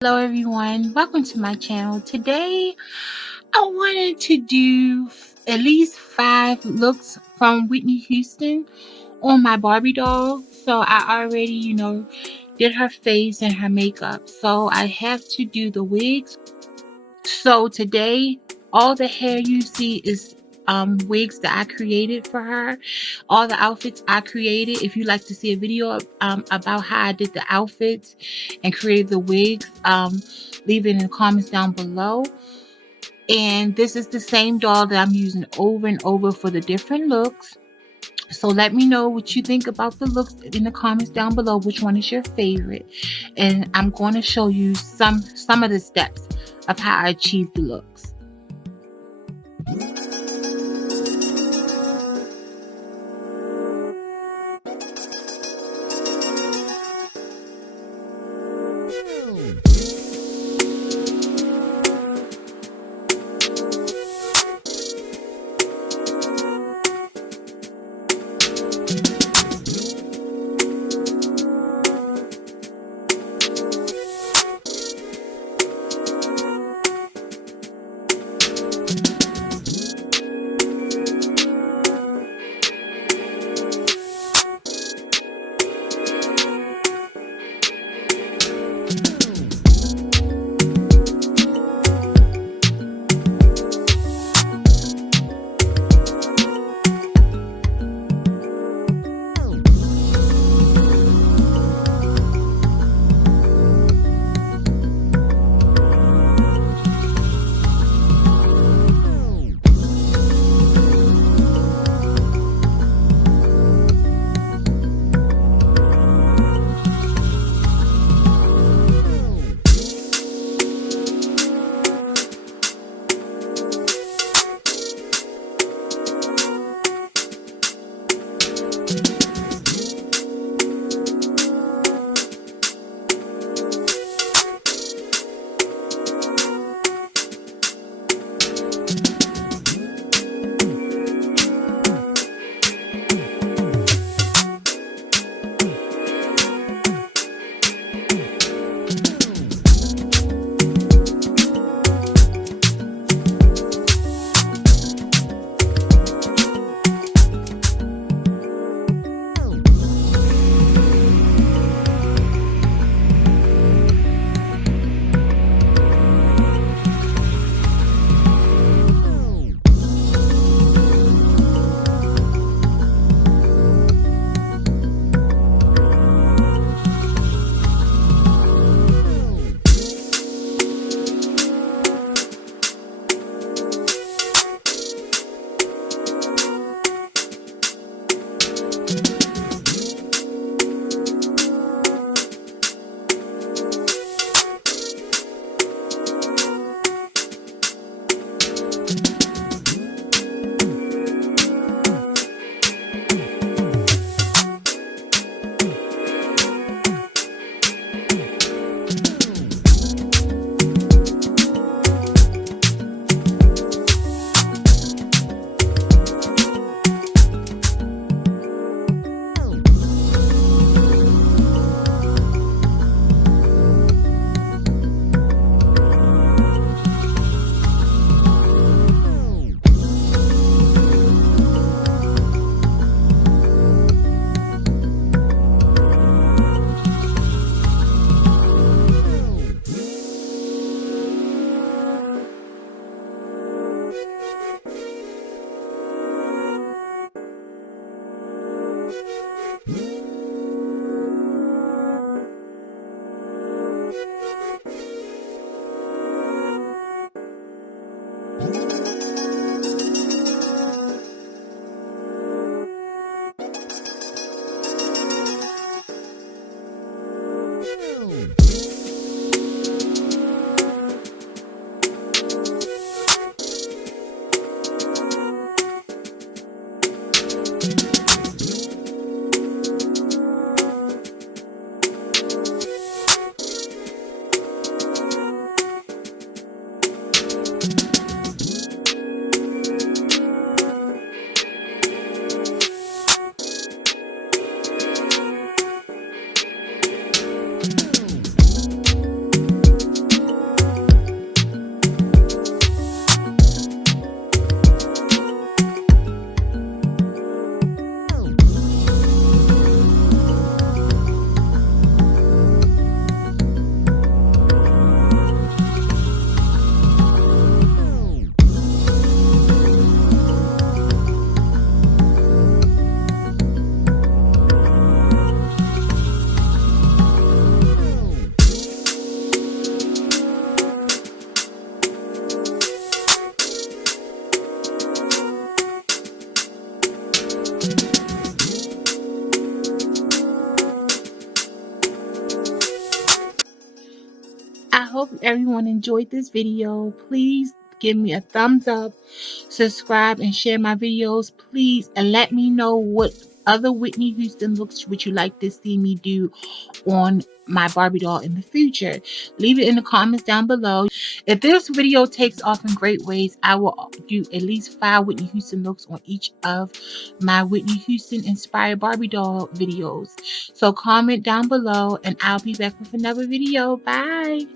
Hello everyone, welcome to my channel. Today I wanted to do at least 5 looks from Whitney Houston on my Barbie doll. So I already, did her face and her makeup. So I have to do the wigs. So today all the hair you see is wigs that I created for her. All the outfits I created. If you'd like to see a video about how I did the outfits and created the wigs, leave it in the comments down below. And this is the same doll that I'm using over and over for the different looks. So let me know what you think about the looks in the comments down below, which one is your favorite. And I'm going to show you some of the steps of how I achieved the looks. I hope everyone enjoyed this video. Please give me a thumbs up, subscribe, and share my videos, please. And let me know what other Whitney Houston looks would you like to see me do on my Barbie doll in the future. Leave it in the comments down below. If this video takes off in great ways, I will do at least 5 Whitney Houston looks on each of my Whitney Houston inspired Barbie doll videos. So comment down below and I'll be back with another video. Bye.